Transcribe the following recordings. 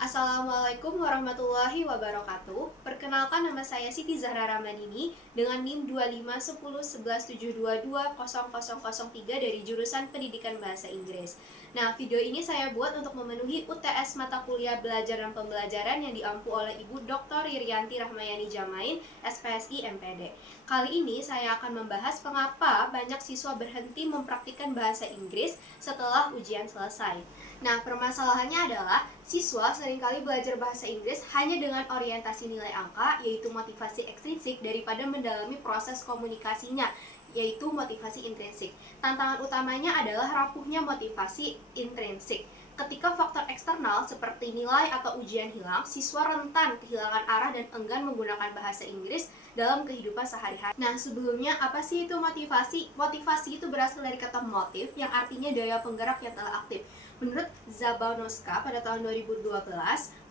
Assalamualaikum warahmatullahi wabarakatuh. Perkenalkan, nama saya Siti Zahra Ramadini dengan NIM 25101172200003 dari jurusan Pendidikan Bahasa Inggris. Nah, video ini saya buat untuk memenuhi UTS mata kuliah belajar dan pembelajaran yang diampu oleh Ibu Dr. Irianti Rahmayani Jamain, SPSI MPD. Kali ini saya akan membahas mengapa banyak siswa berhenti mempraktikkan bahasa Inggris setelah ujian selesai. Nah, permasalahannya adalah siswa seringkali belajar bahasa Inggris hanya dengan orientasi nilai angka, yaitu motivasi ekstrinsik, daripada mendalami proses komunikasinya, yaitu motivasi intrinsik. Tantangan utamanya adalah rapuhnya motivasi intrinsik. Ketika faktor eksternal seperti nilai atau ujian hilang, siswa rentan kehilangan arah dan enggan menggunakan bahasa Inggris dalam kehidupan sehari-hari. Nah, sebelumnya apa sih itu motivasi? Motivasi itu berasal dari kata motif yang artinya daya penggerak yang telah aktif. Menurut Zabanowska pada tahun 2012,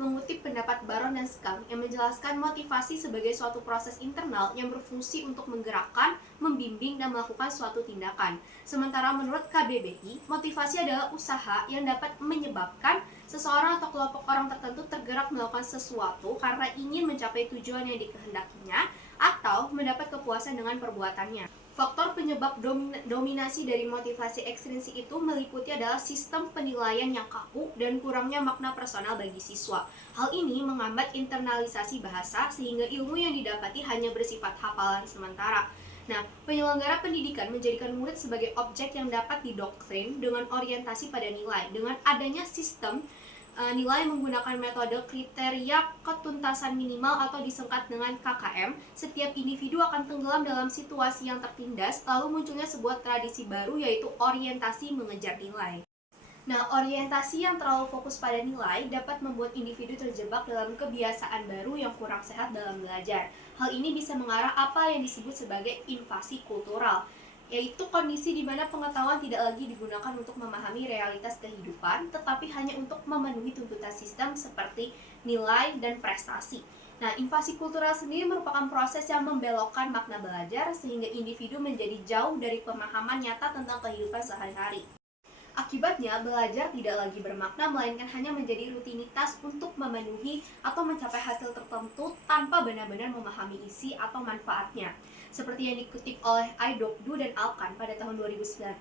mengutip pendapat Baron dan Skam yang menjelaskan motivasi sebagai suatu proses internal yang berfungsi untuk menggerakkan, membimbing, dan melakukan suatu tindakan. Sementara menurut KBBI, motivasi adalah usaha yang dapat menyebabkan seseorang atau kelompok orang tertentu tergerak melakukan sesuatu karena ingin mencapai tujuan yang dikehendakinya atau mendapat kepuasan dengan perbuatannya. Faktor penyebab dominasi dari motivasi ekstrinsik itu meliputi adalah sistem penilaian yang kaku dan kurangnya makna personal bagi siswa. Hal ini menghambat internalisasi bahasa sehingga ilmu yang didapati hanya bersifat hafalan sementara. Nah, penyelenggara pendidikan menjadikan murid sebagai objek yang dapat didoktrin dengan orientasi pada nilai. Dengan adanya sistem nilai menggunakan metode kriteria ketuntasan minimal atau disingkat dengan KKM, setiap individu akan tenggelam dalam situasi yang tertindas, lalu munculnya sebuah tradisi baru, yaitu orientasi mengejar nilai. Nah, orientasi yang terlalu fokus pada nilai dapat membuat individu terjebak dalam kebiasaan baru yang kurang sehat dalam belajar. Hal ini bisa mengarah apa yang disebut sebagai invasi kultural, yaitu kondisi di mana pengetahuan tidak lagi digunakan untuk memahami realitas kehidupan, tetapi hanya untuk memenuhi tuntutan sistem seperti nilai dan prestasi. Nah, invasi kultural sendiri merupakan proses yang membelokkan makna belajar sehingga individu menjadi jauh dari pemahaman nyata tentang kehidupan sehari-hari. Akibatnya, belajar tidak lagi bermakna, melainkan hanya menjadi rutinitas untuk memenuhi atau mencapai hasil tertentu tanpa benar-benar memahami isi atau manfaatnya. Seperti yang dikutip oleh Aidogdu dan Alkan pada tahun 2019,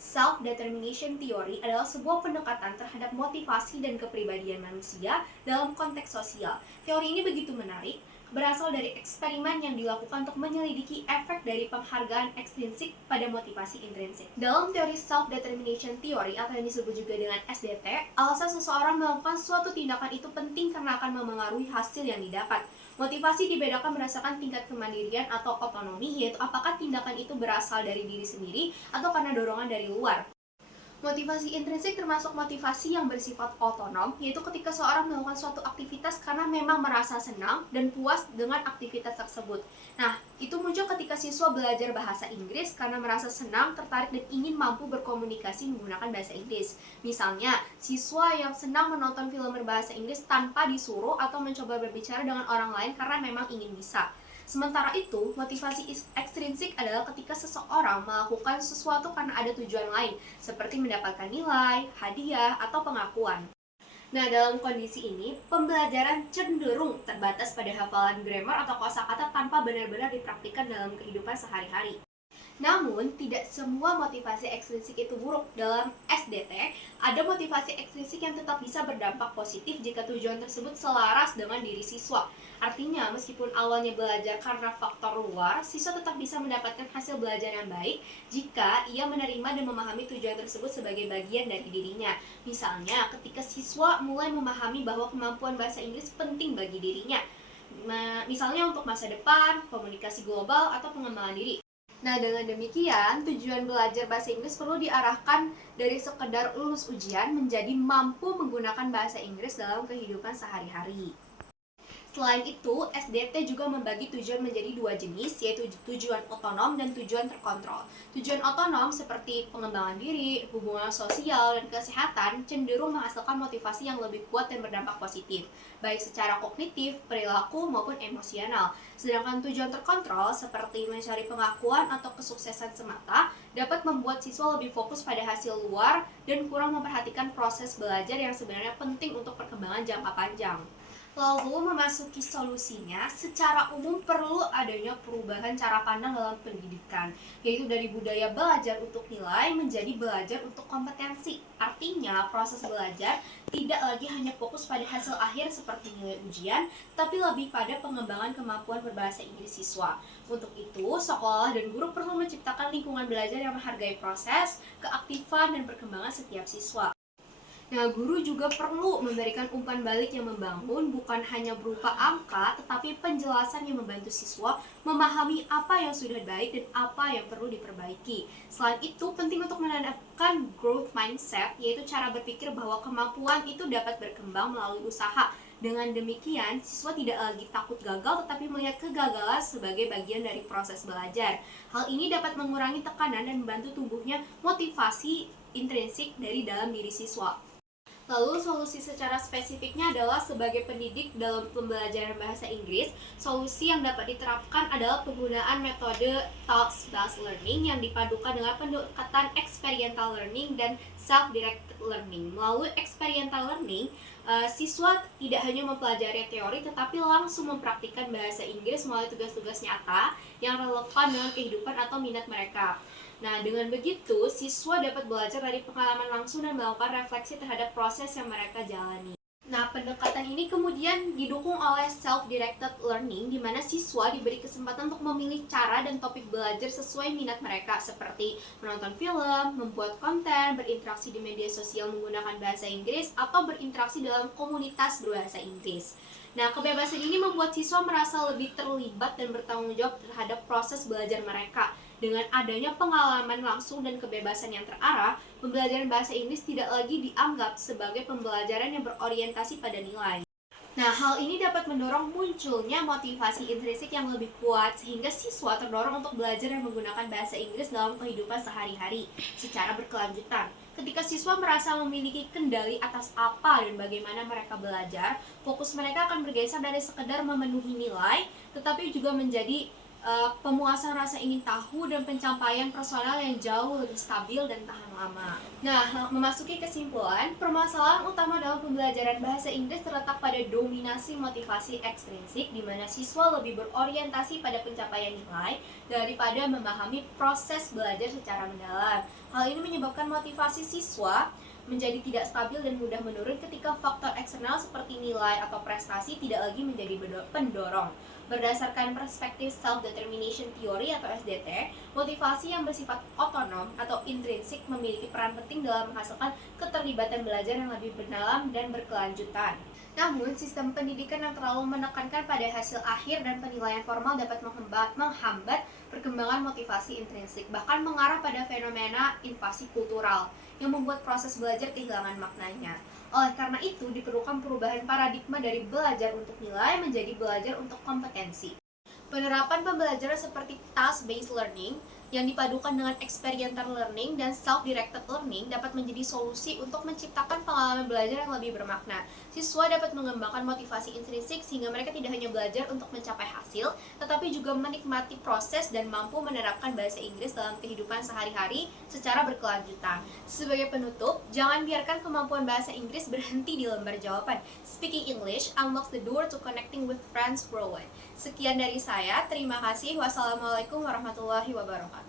self-determination theory adalah sebuah pendekatan terhadap motivasi dan kepribadian manusia dalam konteks sosial. Teori ini begitu menarik, berasal dari eksperimen yang dilakukan untuk menyelidiki efek dari penghargaan ekstrinsik pada motivasi intrinsik. Dalam teori self-determination theory atau yang disebut juga dengan SDT, alasan seseorang melakukan suatu tindakan itu penting karena akan memengaruhi hasil yang didapat. Motivasi dibedakan berdasarkan tingkat kemandirian atau otonomi, yaitu apakah tindakan itu berasal dari diri sendiri atau karena dorongan dari luar. Motivasi intrinsik termasuk motivasi yang bersifat otonom, yaitu ketika seorang melakukan suatu aktivitas karena memang merasa senang dan puas dengan aktivitas tersebut. Nah, itu muncul ketika siswa belajar bahasa Inggris karena merasa senang, tertarik, dan ingin mampu berkomunikasi menggunakan bahasa Inggris. Misalnya, siswa yang senang menonton film berbahasa Inggris tanpa disuruh atau mencoba berbicara dengan orang lain karena memang ingin bisa. Sementara itu, motivasi ekstrinsik adalah ketika seseorang melakukan sesuatu karena ada tujuan lain, seperti mendapatkan nilai, hadiah, atau pengakuan. Nah, dalam kondisi ini, pembelajaran cenderung terbatas pada hafalan grammar atau kosakata tanpa benar-benar dipraktikkan dalam kehidupan sehari-hari. Namun, tidak semua motivasi ekstrinsik itu buruk. Dalam SDT, ada motivasi ekstrinsik yang tetap bisa berdampak positif jika tujuan tersebut selaras dengan diri siswa. Artinya, meskipun awalnya belajar karena faktor luar, siswa tetap bisa mendapatkan hasil belajar yang baik jika ia menerima dan memahami tujuan tersebut sebagai bagian dari dirinya. Misalnya, ketika siswa mulai memahami bahwa kemampuan bahasa Inggris penting bagi dirinya, misalnya untuk masa depan, komunikasi global, atau pengembangan diri. Nah, dengan demikian, tujuan belajar bahasa Inggris perlu diarahkan dari sekedar lulus ujian menjadi mampu menggunakan bahasa Inggris dalam kehidupan sehari-hari. Selain itu, SDT juga membagi tujuan menjadi dua jenis, yaitu tujuan otonom dan tujuan terkontrol. Tujuan otonom seperti pengembangan diri, hubungan sosial, dan kesehatan cenderung menghasilkan motivasi yang lebih kuat dan berdampak positif, baik secara kognitif, perilaku, maupun emosional. Sedangkan tujuan terkontrol seperti mencari pengakuan atau kesuksesan semata dapat membuat siswa lebih fokus pada hasil luar dan kurang memperhatikan proses belajar yang sebenarnya penting untuk perkembangan jangka panjang. Lalu memasuki solusinya, secara umum perlu adanya perubahan cara pandang dalam pendidikan, yaitu dari budaya belajar untuk nilai menjadi belajar untuk kompetensi. Artinya, proses belajar tidak lagi hanya fokus pada hasil akhir seperti nilai ujian, tapi lebih pada pengembangan kemampuan berbahasa Inggris siswa. Untuk itu, sekolah dan guru perlu menciptakan lingkungan belajar yang menghargai proses, keaktifan, dan perkembangan setiap siswa. Nah, guru juga perlu memberikan umpan balik yang membangun, bukan hanya berupa angka, tetapi penjelasan yang membantu siswa memahami apa yang sudah baik dan apa yang perlu diperbaiki. Selain itu, penting untuk menanamkan growth mindset, yaitu cara berpikir bahwa kemampuan itu dapat berkembang melalui usaha. Dengan demikian, siswa tidak lagi takut gagal, tetapi melihat kegagalan sebagai bagian dari proses belajar. Hal ini dapat mengurangi tekanan dan membantu tumbuhnya motivasi intrinsik dari dalam diri siswa. Lalu solusi secara spesifiknya adalah sebagai pendidik dalam pembelajaran bahasa Inggris, solusi yang dapat diterapkan adalah penggunaan metode task-based learning yang dipadukan dengan pendekatan experiential learning dan self-directed learning. Melalui experiential learning, siswa tidak hanya mempelajari teori tetapi langsung mempraktikkan bahasa Inggris melalui tugas-tugas nyata yang relevan dengan kehidupan atau minat mereka. Nah, dengan begitu, siswa dapat belajar dari pengalaman langsung dan melakukan refleksi terhadap proses yang mereka jalani. Nah, pendekatan ini kemudian didukung oleh self-directed learning, di mana siswa diberi kesempatan untuk memilih cara dan topik belajar sesuai minat mereka, seperti menonton film, membuat konten, berinteraksi di media sosial menggunakan bahasa Inggris, atau berinteraksi dalam komunitas berbahasa Inggris. Nah, kebebasan ini membuat siswa merasa lebih terlibat dan bertanggung jawab terhadap proses belajar mereka. Dengan adanya pengalaman langsung dan kebebasan yang terarah, pembelajaran bahasa Inggris tidak lagi dianggap sebagai pembelajaran yang berorientasi pada nilai. Nah, hal ini dapat mendorong munculnya motivasi intrinsik yang lebih kuat, sehingga siswa terdorong untuk belajar dan menggunakan bahasa Inggris dalam kehidupan sehari-hari secara berkelanjutan. Ketika siswa merasa memiliki kendali atas apa dan bagaimana mereka belajar, fokus mereka akan bergeser dari sekedar memenuhi nilai, tetapi juga menjadi pemuasan rasa ingin tahu dan pencapaian personal yang jauh lebih stabil dan tahan lama. Nah, memasuki kesimpulan, permasalahan utama dalam pembelajaran bahasa Inggris terletak pada dominasi motivasi ekstrinsik, di mana siswa lebih berorientasi pada pencapaian nilai daripada memahami proses belajar secara mendalam. Hal ini menyebabkan motivasi siswa menjadi tidak stabil dan mudah menurun ketika faktor eksternal seperti nilai atau prestasi tidak lagi menjadi pendorong. Berdasarkan perspektif self-determination theory atau SDT, motivasi yang bersifat otonom atau intrinsik memiliki peran penting dalam menghasilkan keterlibatan belajar yang lebih mendalam dan berkelanjutan. Namun, sistem pendidikan yang terlalu menekankan pada hasil akhir dan penilaian formal dapat menghambat perkembangan motivasi intrinsik, bahkan mengarah pada fenomena invasi kultural yang membuat proses belajar kehilangan maknanya. Oleh karena itu, diperlukan perubahan paradigma dari belajar untuk nilai menjadi belajar untuk kompetensi. Penerapan pembelajaran seperti task-based learning yang dipadukan dengan experiential learning dan self-directed learning dapat menjadi solusi untuk menciptakan pengalaman belajar yang lebih bermakna. Siswa dapat mengembangkan motivasi intrinsik sehingga mereka tidak hanya belajar untuk mencapai hasil, tetapi juga menikmati proses dan mampu menerapkan bahasa Inggris dalam kehidupan sehari-hari secara berkelanjutan. Sebagai penutup, jangan biarkan kemampuan bahasa Inggris berhenti di lembar jawaban. Speaking English unlocks the door to connecting with friends worldwide. Sekian dari saya, terima kasih. Wassalamualaikum warahmatullahi wabarakatuh.